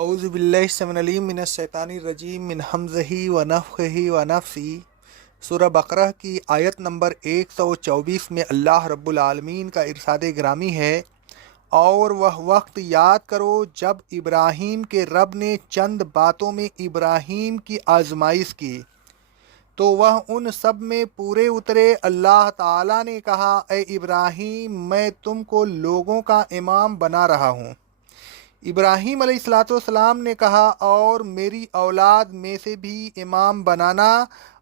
اعوذ باللہ السمیع العلیم من الشیطان الرجیم من حمزہ ونفخہ ونفثہ۔ سورہ بقرہ کی آیت نمبر 124 میں اللہ رب العالمین کا ارشاد گرامی ہے، اور وہ وقت یاد کرو جب ابراہیم کے رب نے چند باتوں میں ابراہیم کی آزمائش کی تو وہ ان سب میں پورے اترے۔ اللہ تعالیٰ نے کہا، اے ابراہیم، میں تم کو لوگوں کا امام بنا رہا ہوں۔ ابراہیم علیہ السلام نے کہا، اور میری اولاد میں سے بھی امام بنانا۔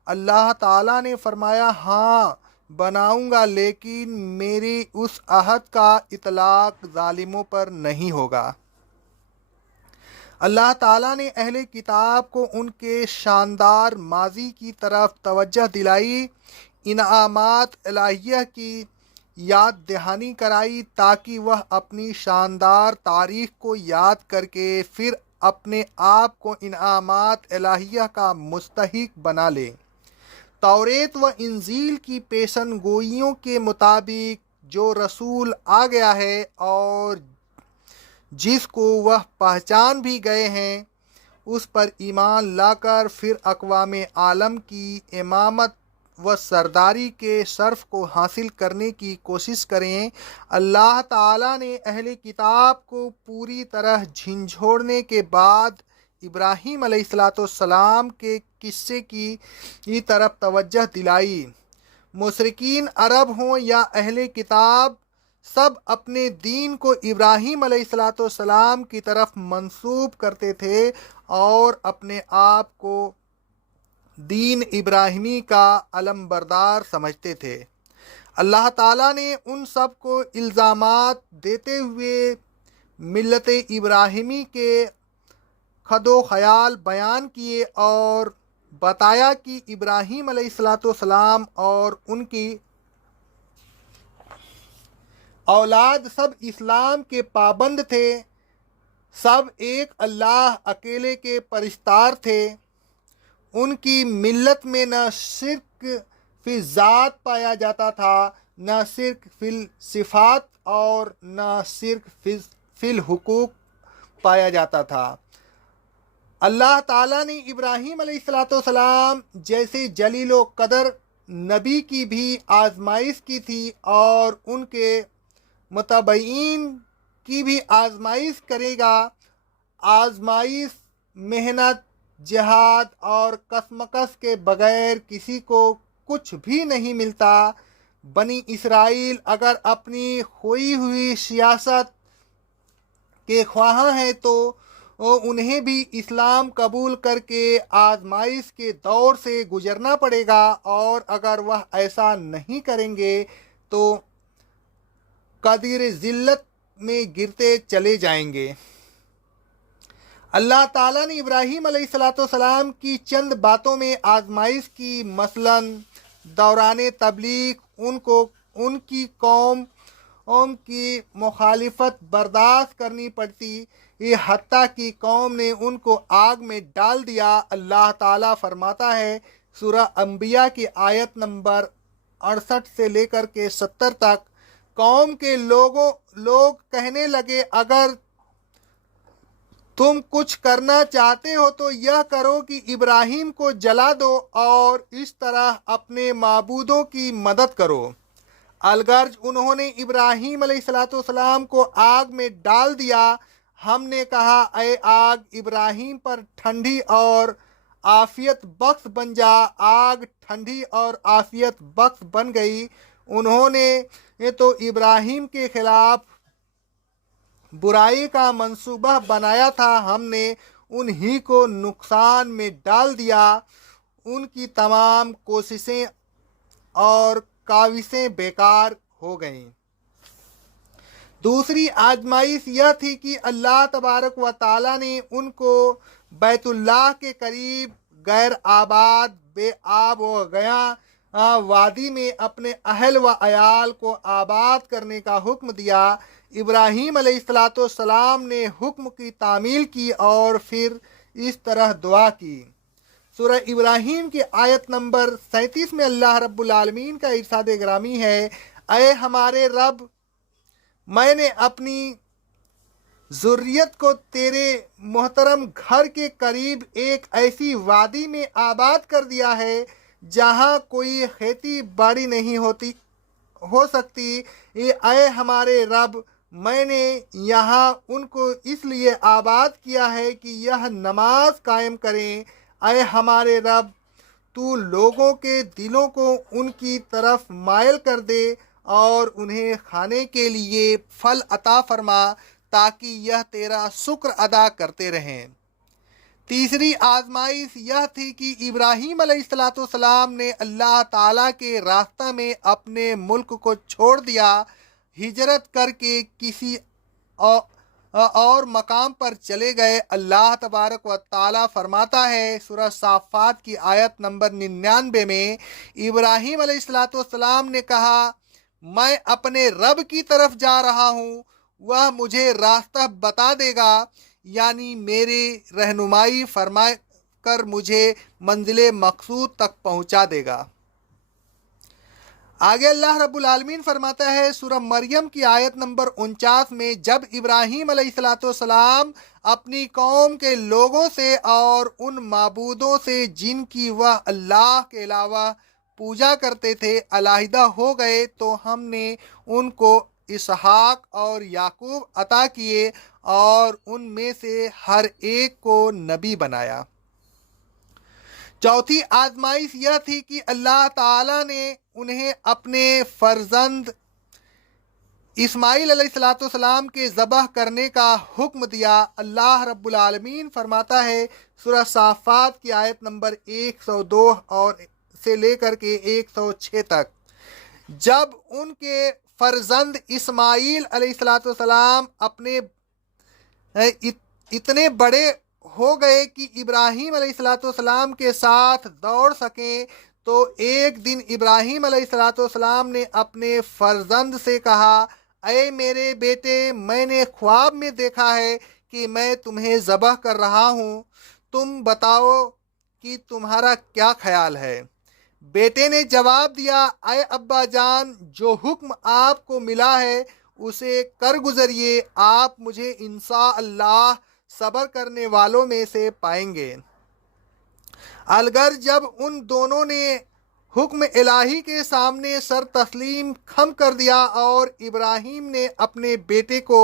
اللہ تعالیٰ نے فرمایا، ہاں بناؤں گا، لیکن میری اس عہد کا اطلاق ظالموں پر نہیں ہوگا۔ اللہ تعالیٰ نے اہل کتاب کو ان کے شاندار ماضی کی طرف توجہ دلائی، انعامات الہیہ کی یاد دہانی کرائی، تاکہ وہ اپنی شاندار تاریخ کو یاد کر کے پھر اپنے آپ کو انعامات الہیہ کا مستحق بنا لے۔ توریت و انجیل کی پیشن گوئیوں کے مطابق جو رسول آ گیا ہے اور جس کو وہ پہچان بھی گئے ہیں، اس پر ایمان لا کر پھر اقوام عالم کی امامت و سرداری کے شرف کو حاصل کرنے کی کوشش کریں۔ اللہ تعالیٰ نے اہل کتاب کو پوری طرح جھنجھوڑنے کے بعد ابراہیم علیہ السلام کے قصے کی طرف توجہ دلائی۔ مشرکین عرب ہوں یا اہل کتاب، سب اپنے دین کو ابراہیم علیہ السلام کی طرف منسوب کرتے تھے اور اپنے آپ کو دین ابراہیمی کا علم بردار سمجھتے تھے۔ اللہ تعالیٰ نے ان سب کو الزامات دیتے ہوئے ملت ابراہیمی کے خد و خیال بیان کیے اور بتایا کہ ابراہیم علیہ السلام اور ان کی اولاد سب اسلام کے پابند تھے، سب ایک اللہ اکیلے کے پرستار تھے۔ ان کی ملت میں نہ شرک فی ذات پایا جاتا تھا، نہ شرک فی الصفات اور نہ شرک فی الحقوق پایا جاتا تھا۔ اللہ تعالیٰ نے ابراہیم علیہ السلام جیسے جلیل و قدر نبی کی بھی آزمائش کی تھی، اور ان کے متبعین کی بھی آزمائش کرے گا۔ آزمائش، محنت، جہاد اور کسمکس کے بغیر کسی کو کچھ بھی نہیں ملتا۔ بنی اسرائیل اگر اپنی کھوئی ہوئی سیاست کے خواہاں ہیں تو انہیں بھی اسلام قبول کر کے آزمائش کے دور سے گزرنا پڑے گا، اور اگر وہ ایسا نہیں کریں گے تو قدر ذلت میں گرتے چلے جائیں گے۔ اللہ تعالیٰ نے ابراہیم علیہ السلام کی چند باتوں میں آزمائش کی، مثلاً دوران تبلیغ ان کی قوم کی مخالفت برداشت کرنی پڑتی، یہ حتیٰ کہ قوم نے ان کو آگ میں ڈال دیا۔ اللہ تعالیٰ فرماتا ہے سورہ انبیاء کی آیت نمبر 68 سے لے کر کے 70 تک، قوم کے لوگ کہنے لگے، اگر تم کچھ کرنا چاہتے ہو تو یہ کرو کہ ابراہیم کو جلا دو اور اس طرح اپنے معبودوں کی مدد کرو۔ الغرض انہوں نے ابراہیم علیہ السلام کو آگ میں ڈال دیا۔ ہم نے کہا، اے آگ ابراہیم پر ٹھنڈی اور عافیت بخش بن جا۔ آگ ٹھنڈی اور عافیت بخش بن گئی۔ انہوں نے تو ابراہیم کے خلاف برائی کا منصوبہ بنایا تھا، ہم نے انہی کو نقصان میں ڈال دیا۔ ان کی تمام کوششیں اور کاوشیں بیکار ہو گئیں۔ دوسری آزمائش یہ تھی کہ اللہ تبارک و تعالیٰ نے ان کو بیت اللہ کے قریب غیر آباد، بے آب و گیاں وادی میں اپنے اہل و عیال کو آباد کرنے کا حکم دیا۔ ابراہیم علیہ السلام نے حکم کی تعمیل کی اور پھر اس طرح دعا کی۔ سورہ ابراہیم کی آیت نمبر 37 میں اللہ رب العالمین کا ارشاد گرامی ہے، اے ہمارے رب، میں نے اپنی ذریت کو تیرے محترم گھر کے قریب ایک ایسی وادی میں آباد کر دیا ہے جہاں کوئی کھیتی باڑی نہیں ہو سکتی۔ اے ہمارے رب، میں نے یہاں ان کو اس لیے آباد کیا ہے کہ یہ نماز قائم کریں۔ اے ہمارے رب، تو لوگوں کے دلوں کو ان کی طرف مائل کر دے اور انہیں کھانے کے لیے پھل عطا فرما تاکہ یہ تیرا شکر ادا کرتے رہیں۔ تیسری آزمائش یہ تھی کہ ابراہیم علیہ السلام نے اللہ تعالیٰ کے راستہ میں اپنے ملک کو چھوڑ دیا، ہجرت کر کے کسی اور مقام پر چلے گئے۔ اللہ تبارک و تعالیٰ فرماتا ہے سورہ صافات کی آیت نمبر 99 میں، ابراہیم علیہ السلام نے کہا، میں اپنے رب کی طرف جا رہا ہوں، وہ مجھے راستہ بتا دے گا، یعنی میری رہنمائی فرما کر مجھے منزل مقصود تک پہنچا دے گا۔ آگے اللہ رب العالمین فرماتا ہے سورہ مریم کی آیت نمبر 49 میں، جب ابراہیم علیہ السلام اپنی قوم کے لوگوں سے اور ان معبودوں سے جن کی وہ اللہ کے علاوہ پوجا کرتے تھے علیحدہ ہو گئے تو ہم نے ان کو اسحاق اور یعقوب عطا کیے اور ان میں سے ہر ایک کو نبی بنایا۔ چوتھی آزمائش یہ تھی کہ اللہ تعالیٰ نے انہیں اپنے فرزند اسماعیل علیہ السلام کے ذبح کرنے کا حکم دیا۔ اللہ رب العالمین فرماتا ہے سورہ صافات کی آیت نمبر 102 اور سے لے کر کے 106 تک، جب ان کے فرزند اسماعیل علیہ السلام اپنے اتنے بڑے ہو گئے کہ ابراہیم علیہ السلام کے ساتھ دوڑ سکیں، تو ایک دن ابراہیم علیہ السلام نے اپنے فرزند سے کہا، اے میرے بیٹے، میں نے خواب میں دیکھا ہے کہ میں تمہیں ذبح کر رہا ہوں، تم بتاؤ کہ تمہارا کیا خیال ہے؟ بیٹے نے جواب دیا، اے ابا جان، جو حکم آپ کو ملا ہے اسے کر گزریے، آپ مجھے انشاءاللہ صبر کرنے والوں میں سے پائیں گے۔ الگر جب ان دونوں نے حکم الہی کے سامنے سر تسلیم خم کر دیا اور ابراہیم نے اپنے بیٹے کو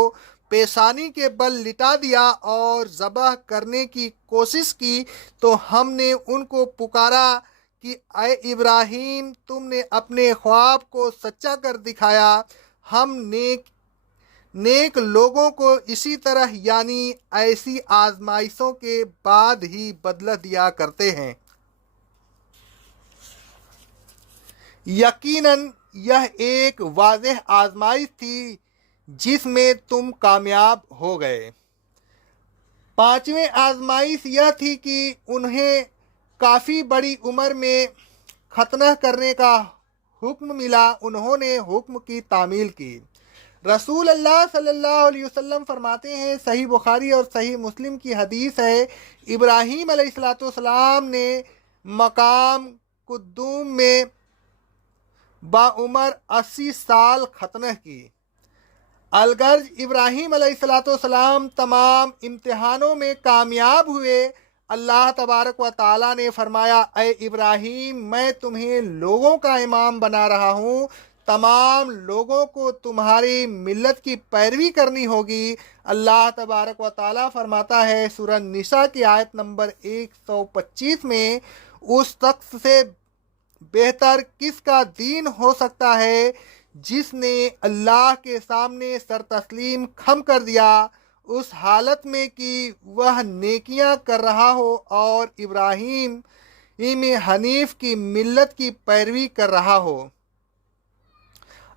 پیشانی کے بل لٹا دیا اور ذبح کرنے کی کوشش کی، تو ہم نے ان کو پکارا کہ اے ابراہیم، تم نے اپنے خواب کو سچا کر دکھایا۔ ہم نیک لوگوں کو اسی طرح یعنی ایسی آزمائشوں کے بعد ہی بدلہ دیا کرتے ہیں۔ یقیناً یہ ایک واضح آزمائش تھی جس میں تم کامیاب ہو گئے۔ پانچویں آزمائش یہ تھی کہ انہیں کافی بڑی عمر میں ختنہ کرنے کا حکم ملا، انہوں نے حکم کی تعمیل کی۔ رسول اللہ صلی اللہ علیہ وسلم فرماتے ہیں، صحیح بخاری اور صحیح مسلم کی حدیث ہے، ابراہیم علیہ السلام نے مقام قدوم میں بعمر 80 سال ختنہ کی۔ الغرض ابراہیم علیہ السلام تمام امتحانوں میں کامیاب ہوئے۔ اللہ تبارک و تعالیٰ نے فرمایا، اے ابراہیم، میں تمہیں لوگوں کا امام بنا رہا ہوں، تمام لوگوں کو تمہاری ملت کی پیروی کرنی ہوگی۔ اللہ تبارک و تعالیٰ فرماتا ہے سورہ نساء کی آیت نمبر 125 میں، اس شخص سے بہتر کس کا دین ہو سکتا ہے جس نے اللہ کے سامنے سر تسلیم خم کر دیا، اس حالت میں کہ وہ نیکیاں کر رہا ہو اور ابراہیم حنیف کی ملت کی پیروی کر رہا ہو۔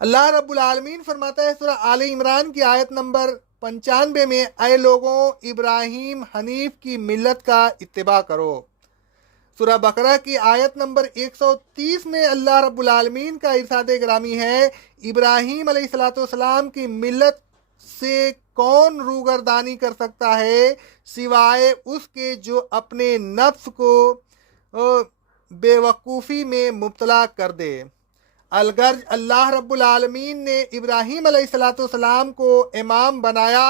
اللہ رب العالمین فرماتا ہے سورہ آل عمران کی آیت نمبر 95 میں، اے لوگوں، ابراہیم حنیف کی ملت کا اتباع کرو۔ سورہ بقرہ کی آیت نمبر 130 میں اللہ رب العالمین کا ارشاد گرامی ہے، ابراہیم علیہ السلام کی ملت سے کون روگردانی کر سکتا ہے سوائے اس کے جو اپنے نفس کو بے وقوفی میں مبتلا کر دے۔ الغرض اللہ رب العالمین نے ابراہیم علیہ السلام کو امام بنایا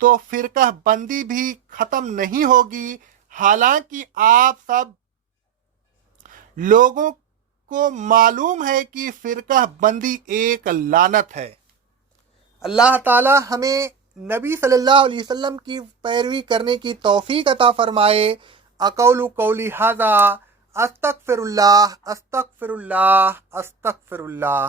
تو فرقہ بندی بھی ختم نہیں ہوگی، حالانکہ آپ سب لوگوں کو معلوم ہے کہ فرقہ بندی ایک لعنت ہے۔ اللہ تعالی ہمیں نبی صلی اللہ علیہ وسلم کی پیروی کرنے کی توفیق عطا فرمائے۔ اقول قولی ھذا، استغفر اللہ استغفر اللہ استغفر اللہ۔